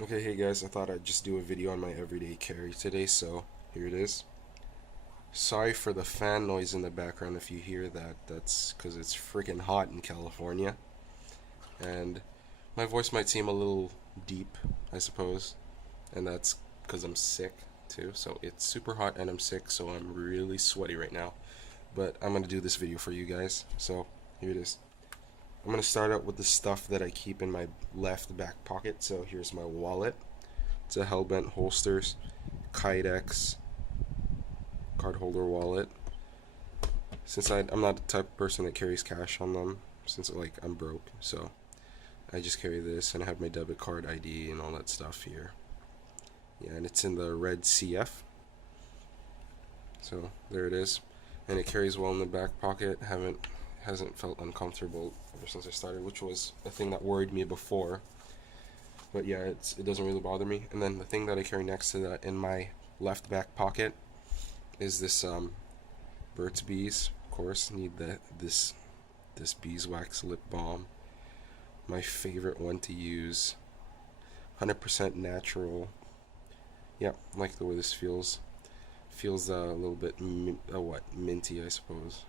Okay, hey guys, I thought I'd just do a video on my everyday carry today, so here it is. Sorry for the fan noise in the background if you hear that. That's because it's freaking hot in California. And my voice might seem a little deep, I suppose. And that's because I'm sick too. So it's super hot and I'm sick, so I'm really sweaty right now. But I'm going to do this video for you guys. So here it is. I'm going to start out with the stuff that I keep in my left back pocket. So here's my wallet. It's a Hellbent holsters, Kydex card holder wallet. Since I'm not the type of person that carries cash on them, since I'm broke, so I just carry this and I have my debit card ID and all that stuff here. Yeah, and it's in the red CF. So there it is, and it carries well in the back pocket. Hasn't felt uncomfortable ever since I started, which was a thing that worried me before. But yeah, it doesn't really bother me. And then the thing that I carry next to that in my left back pocket is this Burt's Bees. Of course, need this beeswax lip balm. My favorite one to use. 100% natural. Yeah, I like the way this feels. Feels a little bit minty, I suppose.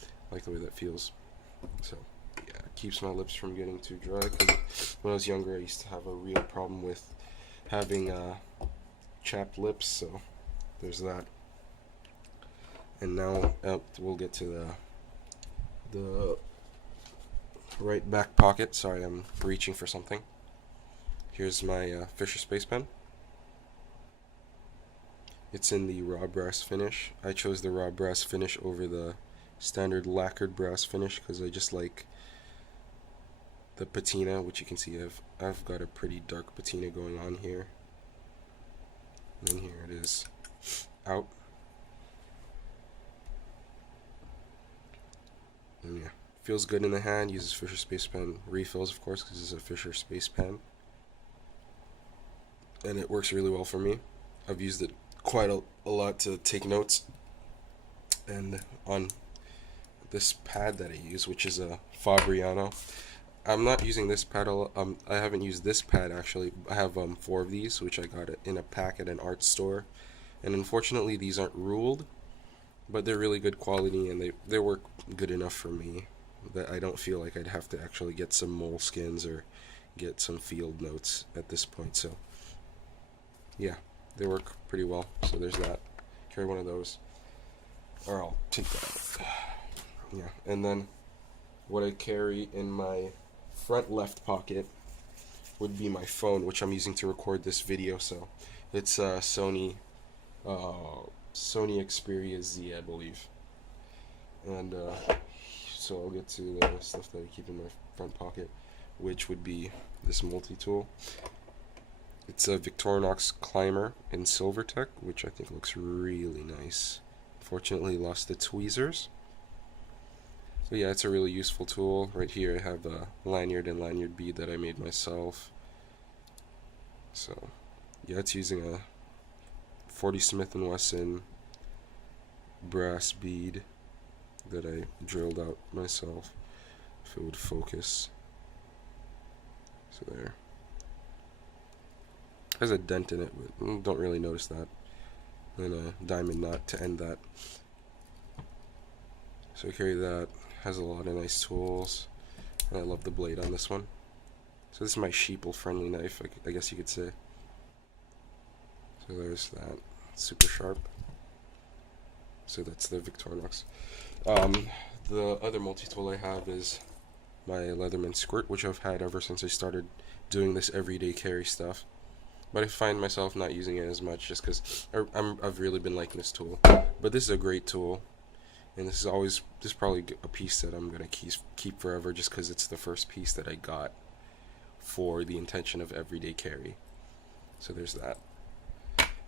I like the way that feels. So yeah, it keeps my lips from getting too dry. 'Cause when I was younger, I used to have a real problem with having chapped lips. So there's that. And now we'll get to the right back pocket. Sorry, I'm reaching for something. Here's my Fisher Space Pen. It's in the raw brass finish. I chose the raw brass finish over the standard lacquered brass finish because I just like the patina, which you can see I've got a pretty dark patina going on here. And then here it is out. And yeah, feels good in the hand. Uses Fisher Space Pen refills, of course, because it's a Fisher Space Pen, and it works really well for me. I've used it quite a lot to take notes, and on this pad that I use, which is a Fabriano. I'm not using this pad. I haven't used this pad actually. I have 4 of these, which I got in a pack at an art store, and unfortunately these aren't ruled, but they're really good quality and they work good enough for me that I don't feel like I'd have to actually get some moleskins or get some field notes at this point. So yeah, they work pretty well. So there's that. Carry one of those, or I'll take that. Yeah, and then what I carry in my front left pocket would be my phone, which I'm using to record this video. So it's Sony Xperia Z, I believe. And so I'll get to the stuff that I keep in my front pocket, which would be this multi-tool. It's a Victorinox Climber in Silvertech, which I think looks really nice. Fortunately, lost the tweezers. So yeah, it's a really useful tool. Right here I have a lanyard and lanyard bead that I made myself. So yeah, it's using a 40 Smith & Wesson brass bead that I drilled out myself, if it would focus. So there. Has a dent in it, but don't really notice that. And a diamond knot to end that. So I carry that. Has a lot of nice tools, and I love the blade on this one. So this is my sheeple friendly knife, I guess you could say. So there's that. It's super sharp. So that's the Victorinox. The other multi-tool I have is my Leatherman squirt, which I've had ever since I started doing this everyday carry stuff. But I find myself not using it as much just because I've really been liking this tool. But this is a great tool. And this is probably a piece that I'm going to keep forever just because it's the first piece that I got for the intention of everyday carry. So there's that.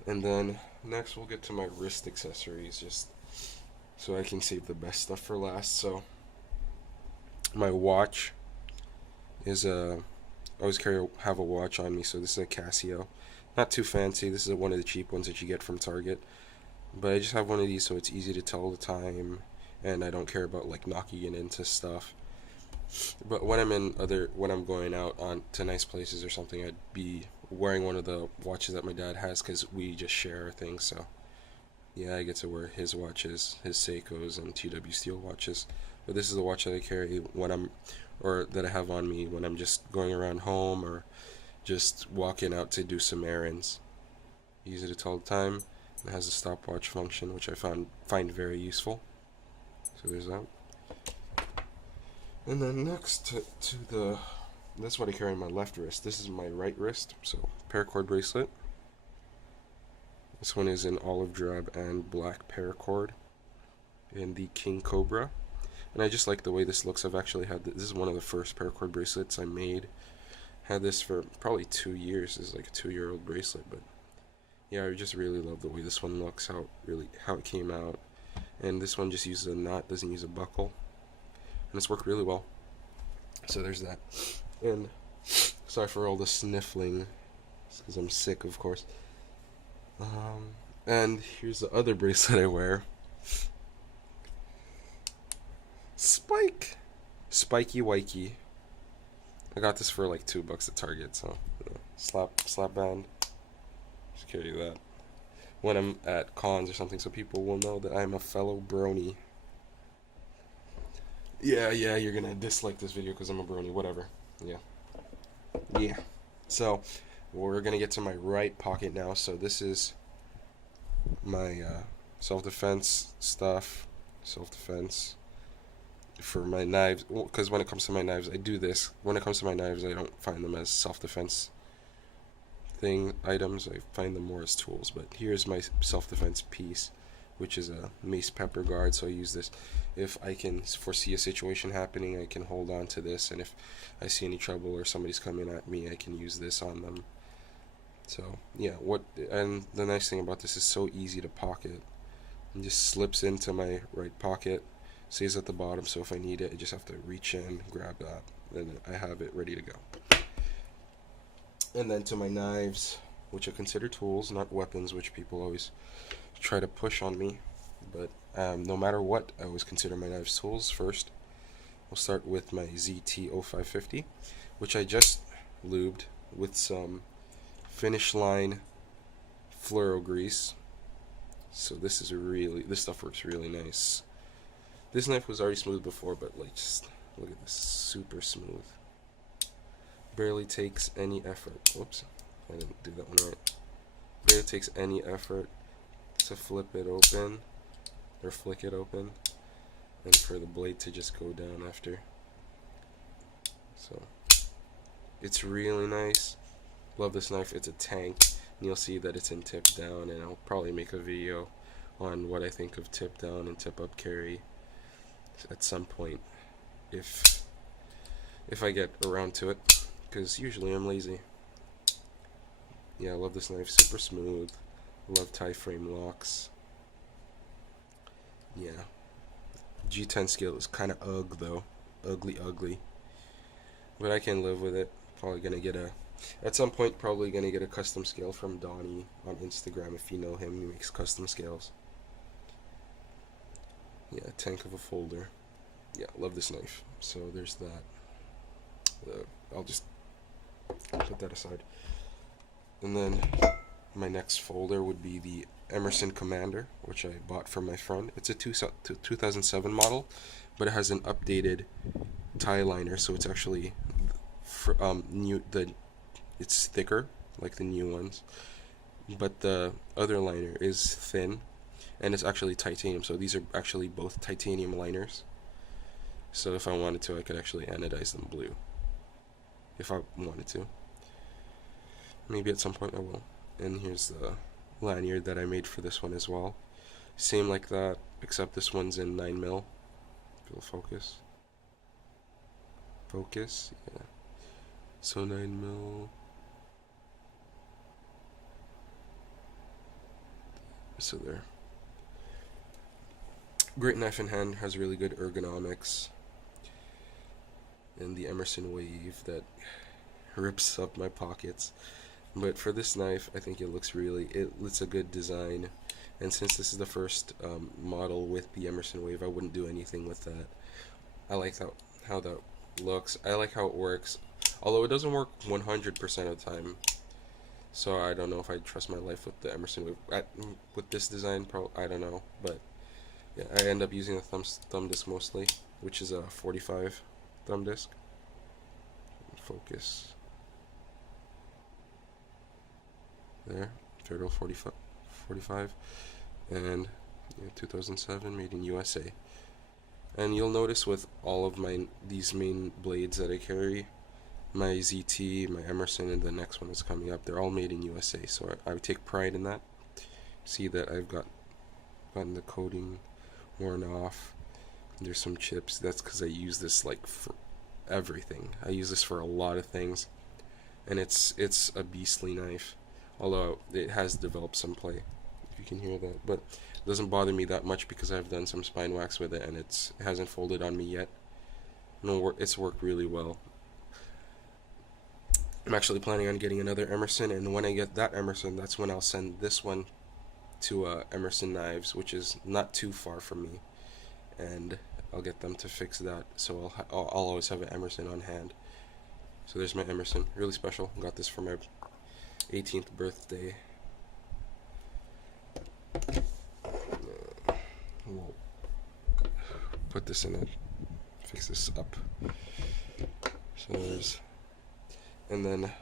And then next we'll get to my wrist accessories, just so I can save the best stuff for last. So my watch is I always have a watch on me, so this is a Casio. Not too fancy. This is one of the cheap ones that you get from Target. But I just have one of these so it's easy to tell the time, and I don't care about like knocking it into stuff. But when I'm going out on to nice places or something, I'd be wearing one of the watches that my dad has because we just share things. So yeah, I get to wear his watches, his Seikos and TW Steel watches. But this is the watch that I carry when or that I have on me when I'm just going around home or just walking out to do some errands. Use it all the time. It has a stopwatch function, which I find very useful. So there's that. And then next to the, that's what I carry on my left wrist. This is my right wrist. So paracord bracelet. This one is in olive drab and black paracord in the King Cobra. And I just like the way this looks. I've actually had this is one of the first paracord bracelets I made. Had this for probably 2 years. This is like a 2-year-old bracelet, but yeah, I just really love the way this one looks, how it came out. And this one just uses a knot, doesn't use a buckle, and it's worked really well. So there's that. And sorry for all the sniffling, because I'm sick, of course. And here's the other bracelet I wear. Spiky Wikey. I got this for like $2 at Target, so slap band. Just carry that when I'm at cons or something, so people will know that I'm a fellow brony. Yeah, you're gonna dislike this video because I'm a brony. Whatever. Yeah. So we're gonna get to my right pocket now. So this is my self-defense stuff. Self-defense. For my knives, because when it comes to my knives, I do this. When it comes to my knives, I don't find them as self-defense items. I find them more as tools. But here's my self-defense piece, which is a mace pepper guard. So I use this if I can foresee a situation happening. I can hold on to this, and if I see any trouble or somebody's coming at me, I can use this on them. So yeah, and the nice thing about this is so easy to pocket. It just slips into my right pocket. Stays at the bottom, so if I need it, I just have to reach in, grab that, and I have it ready to go. And then to my knives, which I consider tools, not weapons, which people always try to push on me. But no matter what, I always consider my knives tools. First, we'll start with my ZT-0550, which I just lubed with some Finish Line fluoro grease. So this stuff works really nice. This knife was already smooth before, but like, just look at this, super smooth. Barely takes any effort. Whoops, I didn't do that one right. Barely takes any effort to flip it open, or flick it open, and for the blade to just go down after. So, it's really nice. Love this knife. It's a tank, and you'll see that it's in tip down, and I'll probably make a video on what I think of tip down and tip up carry at some point, if I get around to it, because usually I'm lazy. Yeah, I love this knife, super smooth. Love tie frame locks. Yeah, G10 scale is kind of though, ugly, but I can live with it. Probably gonna get at some point, probably gonna get a custom scale from Donnie on Instagram. If you know him, he makes custom scales. Yeah, tank of a folder. Yeah, love this knife. So there's that. I'll just put that aside. And then my next folder would be the Emerson Commander, which I bought from my friend. It's a 2007 model, but it has an updated tie liner, so it's actually it's thicker, like the new ones. But the other liner is thin, and it's actually titanium, so these are actually both titanium liners. So if I wanted to, I could actually anodize them blue, if I wanted to. Maybe at some point I will. And here's the lanyard that I made for this one as well. Same like that, except this one's in 9mm. If it'll focus. Yeah. So 9mm. So there. Great knife in hand, has really good ergonomics. And the Emerson Wave that rips up my pockets. But for this knife, I think it's a good design. And since this is the first model with the Emerson Wave, I wouldn't do anything with that. I like how that looks. I like how it works, although it doesn't work 100% of the time. So I don't know if I trust my life with the Emerson with this design. I don't know, but yeah, I end up using a thumb disc mostly, which is a 45 thumb disc. Focus. There, Turtle 45, and yeah, 2007, made in USA. And you'll notice with all of these main blades that I carry, my ZT, my Emerson, and the next one that's coming up, they're all made in USA. So I take pride in that. See that I've gotten the coating worn off. There's some chips. That's because I use this like for everything. I use this for a lot of things, and it's a beastly knife. Although it has developed some play, if you can hear that, but it doesn't bother me that much because I've done some spine wax with it, and it hasn't folded on me yet. No, it's worked really well. I'm actually planning on getting another Emerson, and when I get that Emerson, that's when I'll send this one to Emerson Knives, which is not too far from me, and I'll get them to fix that. So I'll always have an Emerson on hand. So there's my Emerson, really special. Got this for my 18th birthday. We'll put this in it, fix this up. So there's, and then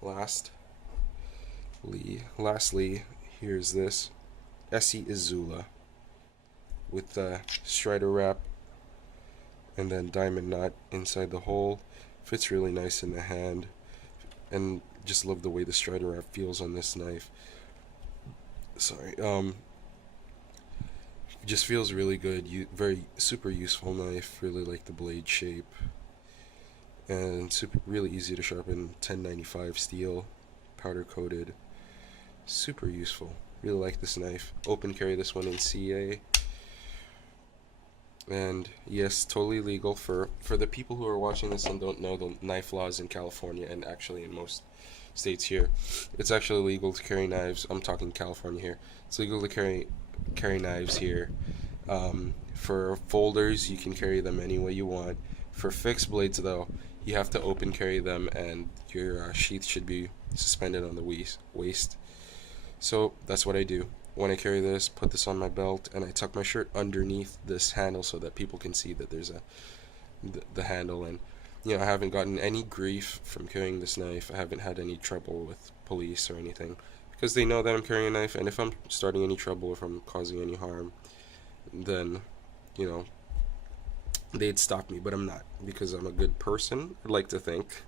lastly, here's this Essie Izula with the Strider wrap and then diamond knot inside the hole. Fits really nice in the hand, and just love the way the Strider wrap feels on this knife. Sorry, just feels really good. Very super useful knife. Really like the blade shape, and really easy to sharpen. 1095 steel, powder coated. Super useful. Really like this knife. Open carry this one in CA. And yes, totally legal for the people who are watching this and don't know the knife laws in California, and actually in most states here. It's actually legal to carry knives. I'm talking California here. It's legal to carry knives here. For folders, you can carry them any way you want. For fixed blades, though, you have to open carry them, and your sheath should be suspended on the waist. So that's what I do. When I carry this, put this on my belt, and I tuck my shirt underneath this handle so that people can see that there's the handle. And I haven't gotten any grief from carrying this knife. I haven't had any trouble with police or anything, because they know that I'm carrying a knife, and if I'm starting any trouble, if I'm causing any harm, then they'd stop me. But I'm not, because I'm a good person, I'd like to think.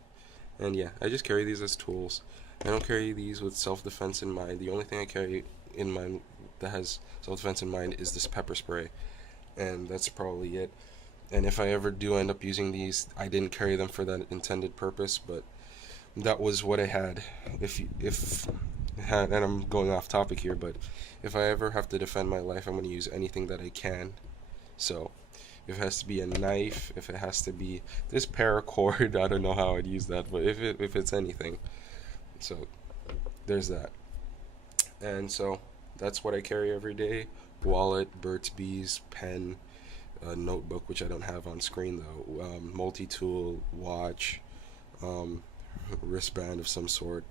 And yeah, I just carry these as tools. I don't carry these with self-defense in mind. The only thing I carry in mind that has self-defense in mind is this pepper spray, and that's probably it. And if I ever do end up using these, I didn't carry them for that intended purpose, but that was what I had. And I'm going off topic here, but if I ever have to defend my life, I'm going to use anything that I can. So if it has to be a knife, if it has to be this paracord, I don't know how I'd use that, but if it's anything. So there's that. And so that's what I carry every day. Wallet, Burt's Bees, pen, notebook, which I don't have on screen though, multi-tool, watch, wristband of some sort.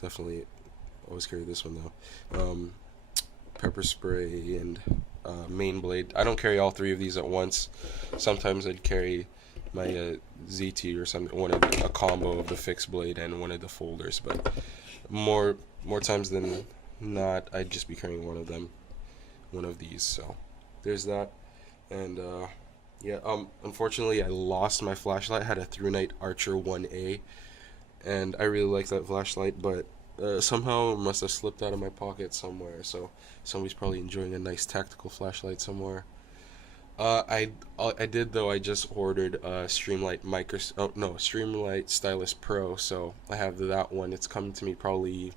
Definitely always carry this one though. Pepper spray and main blade. I don't carry all three of these at once. Sometimes I'd carry my ZT or something, a combo of the fixed blade and one of the folders, but more times than not, I'd just be carrying one of these. So there's that. And unfortunately I lost my flashlight. I had a ThruNite Archer 1A, and I really like that flashlight, but somehow it must have slipped out of my pocket somewhere. So somebody's probably enjoying a nice tactical flashlight somewhere. I did though. I just ordered Streamlight Streamlight Stylus Pro, so I have that one. It's coming to me probably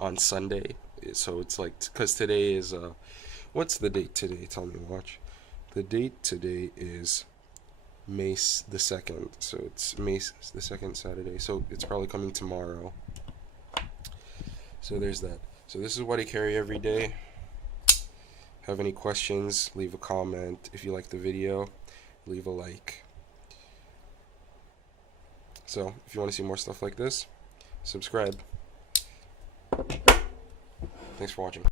on Sunday. So it's like, because today is what's the date today? Tell me, watch. The date today is May the 2nd, so it's May the 2nd, Saturday. So it's probably coming tomorrow. So there's that. So this is what I carry every day. Have any questions, leave a comment. If you like the video, leave a like. So if you want to see more stuff like this, subscribe. Thanks for watching.